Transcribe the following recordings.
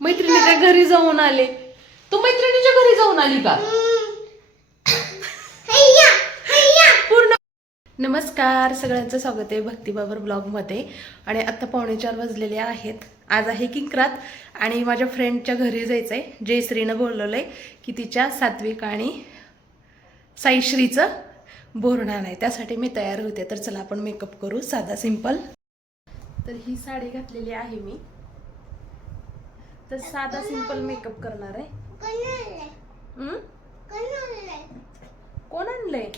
मैत्रिणीच्या घरी जाऊन आले. तू मैत्रिणीच्या घरी जाऊन आली का? पूर्ण. नमस्कार, सगळ्यांचं स्वागत आहे भक्तिबाबर ब्लॉगमध्ये. आणि आता 3:45 वाजलेले आहेत. आज आहे किंक्रात आणि माझ्या फ्रेंडच्या घरी जायचं आहे. जयश्रीनं बोलवलं आहे की तिच्या सात्विक आणि साईश्रीचं बोरणार आहे, त्यासाठी मी तयार होते. तर चला आपण मेकअप करू, साधा सिंपल. तर ही साडी घातलेली आहे मी, तर साधा सिंपल मेकअप करणार आहे. कोण आणलंय?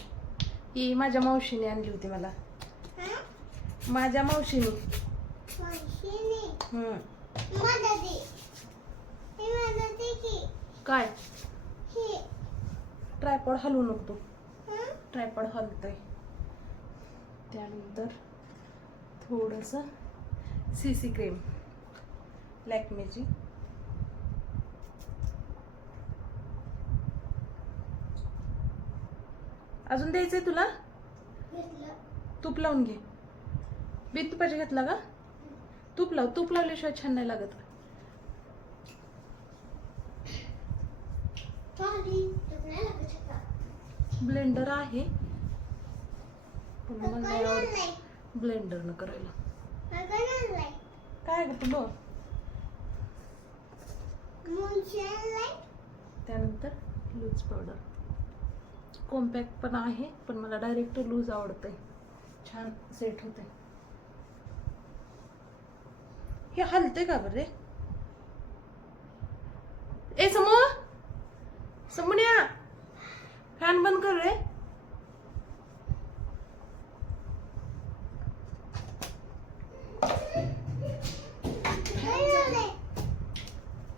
ही माझ्या मावशीने आणली होती मला. माझ्या मावशीने. काय? ट्रायपॉड हलवू नको. ट्रायपॉड हलतोय. त्यानंतर थोडंसं सीसी क्रीम लॅक्मेची. अजून द्यायचंय तुला? तूप लावून घे. बीट तुपाची घेतला का? तूप लाव. तूप लावल्याशिवाय छान नाही लागत. ब्लेंडर आहे पण मला नाही आवडत ब्लेंडर न करायला. काय ग तुला? त्यानंतर लूज पावडर. कॉम्पॅक्ट पण आहे पण मला डायरेक्ट लूज आवडतंय, छान सेट होते. हे हलते का बरे? ए समू, समून्या फॅन बंद कर रे.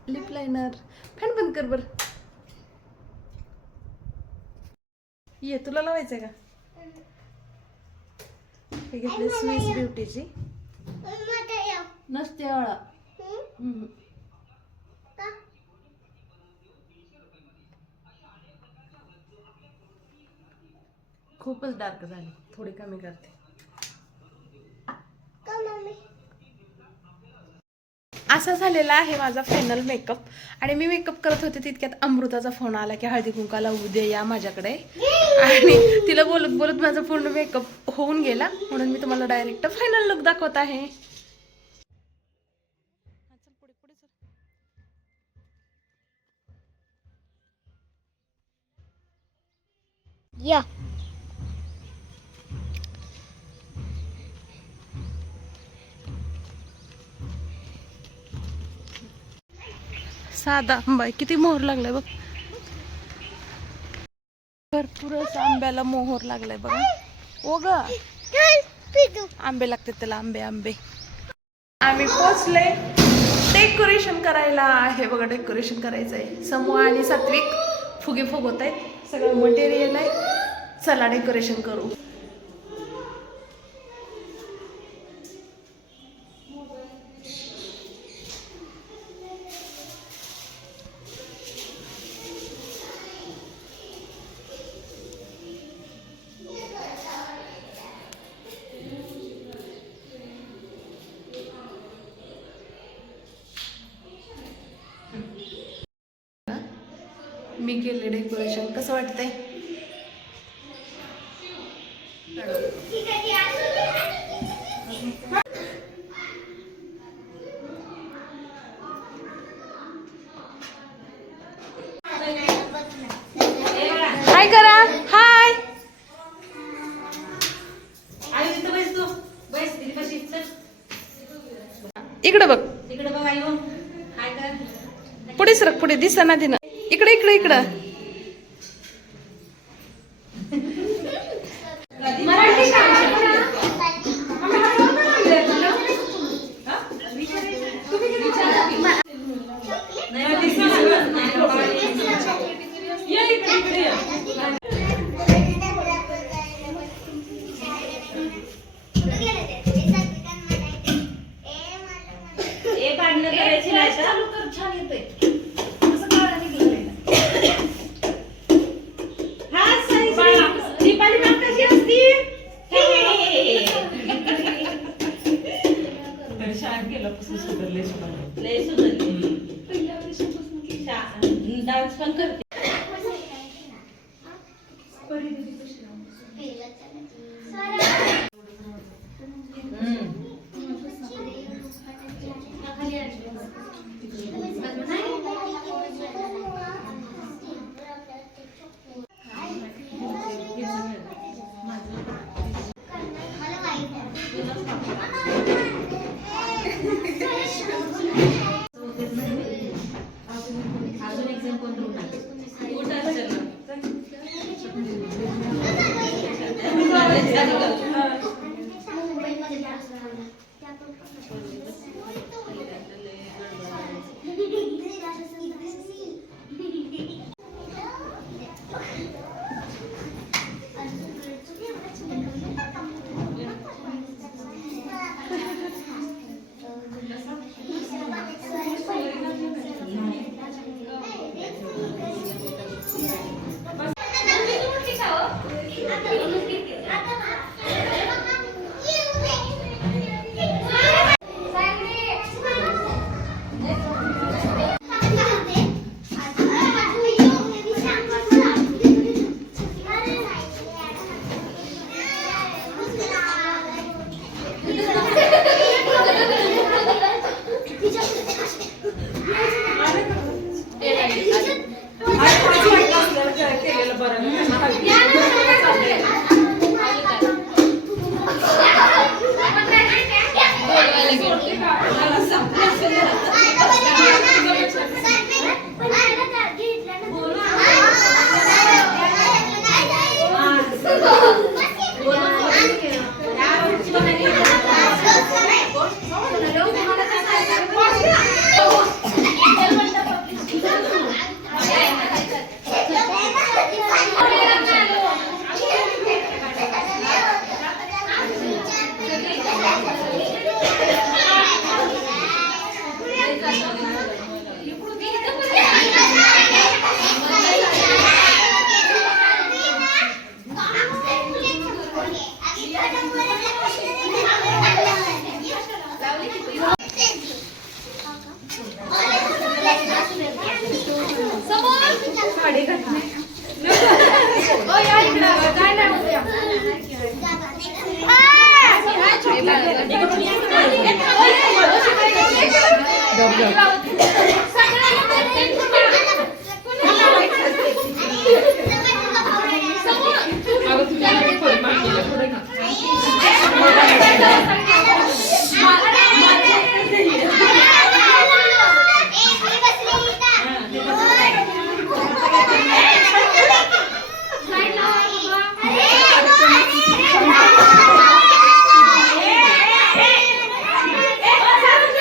Lip liner. फॅन बंद कर बर. ये तुला लावायचंय का? हे घेतले स्विस ब्युटीची. नसते आळा. खूपच डार्क झाली, थोडी कमी करते. असा झालेला आहे माझा फायनल मेकअप. आणि मी मेकअप करत होते तितक्यात अमृताचा फोन आला की हळदी कुंकाला उद्या या माझ्याकडे. आणि तिला बोलत बोलत माझा पूर्ण मेकअप होऊन गेला, म्हणून मी तुम्हाला डायरेक्ट फायनल लुक दाखवत आहे. या साधा आंबा. किती मोहर लागलाय बघ. भरपूरच आंब्याला मोहर लागलाय बघ. ओ ग, आंबे लागतात त्याला. आंबे आंबे. आम्ही पोचले. डेकोरेशन करायला आहे बघा. डेकोरेशन करायचं आहे. समूह आणि सात्विक फुगे फुगवत आहेत. सगळं मटेरियल आहे. चला डेकोरेशन करू. मी केले डेकोरेशन. कसं वाटतंय? हाय करा. हाय. इकडे बघ. पुढे सरक. पुढे दिसना दिना. इकडे इकडे इकडं. छान येतंय. शाळेत पहिल्यापासून सुधारले लय सुधारली. पहिल्या वर्षापासून डान्स पण करते. अजून एक्झाम कोण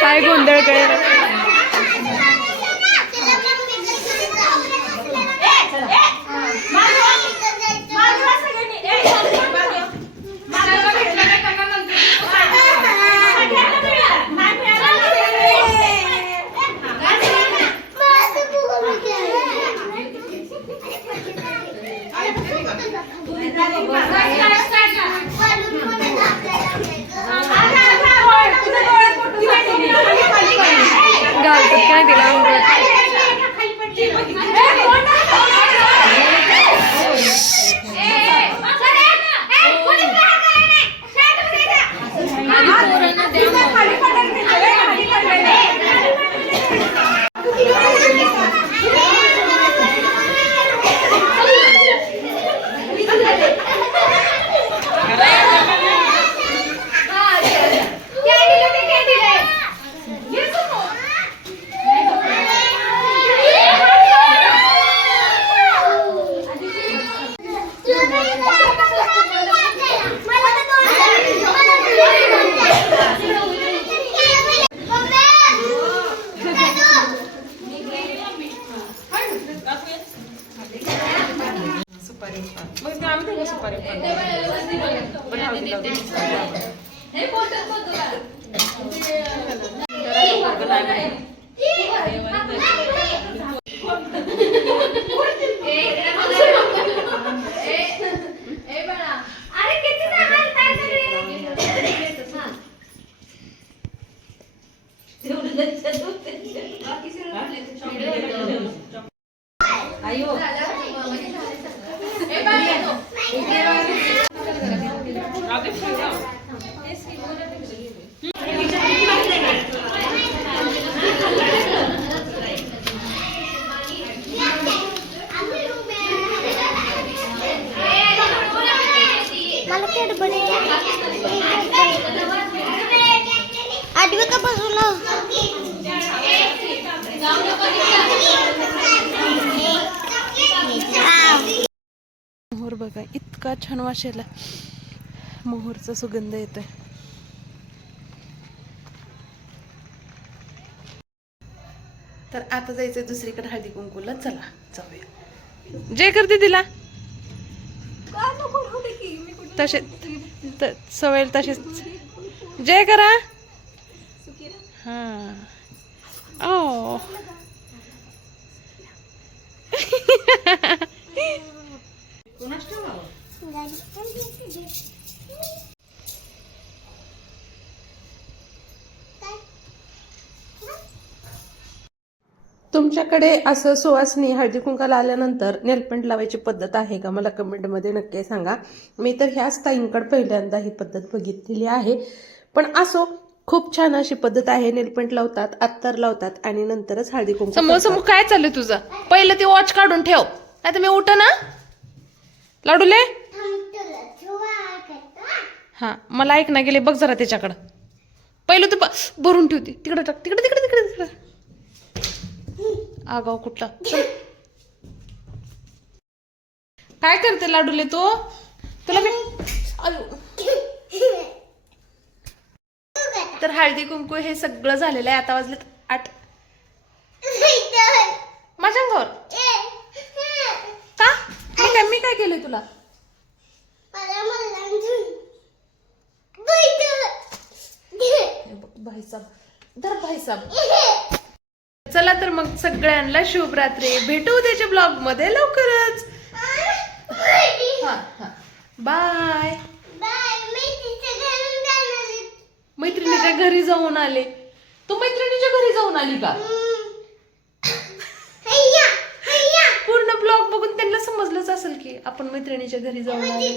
काय गोंधळ कळेल. घालतात काय तिला आयो आठवी का पासून मोहर बघा इतका छान वाशेला मोहरचा सुगंध येतोय. तर आता जायचंय दुसरीकडे हळदी कुंकूला. चला जाऊया. जय करते तिला तसे सवय तसेच जय करा. हा ओ तुमच्याकडे असं सुवासनी हळदी कुंकाला आल्यानंतर नेलपेंट लावायची पद्धत आहे का? मला कमेंटमध्ये नक्की सांगा. मी तर ह्याच ताईंकडे पहिल्यांदा ही पद्धत बघितलेली आहे. पण असो, खूप छान अशी पद्धत आहे. नेलपेंट लावतात, अत्तर लावतात आणि नंतरच हळदी कुंकू. समोर काय चाललंय तुझं? पहिलं ते वॉच काढून ठेव, नाही तर मी उठ ना. लाडूले हा मला ऐक ना गेले बघ जरा त्याच्याकडं. पहिलं तू भरून ठेवते तिकडे टाक. तिकडे तिकडे तिकडे तिकडे आगाव कुठला. काय करते लाडूले तू? तुला मी तर हळदी कुंकू हे सगळं झालेलं आहे. आता वाजलेत 8. माझ्या अंगावर का? मी काय केलंय तुला? भाईसाब धर भाईसाब. चला तर मग सगळ्यांना शुभरात्री. भेटू उद्याच्या ब्लॉग मध्ये लवकरच. हा हा बाय. मैत्रिणीच्या घरी जाऊन आले. तू मैत्रिणीच्या घरी जाऊन आली का? पूर्ण ब्लॉग बघून त्यांना समजलंच असेल की आपण मैत्रिणीच्या घरी जाऊन आले.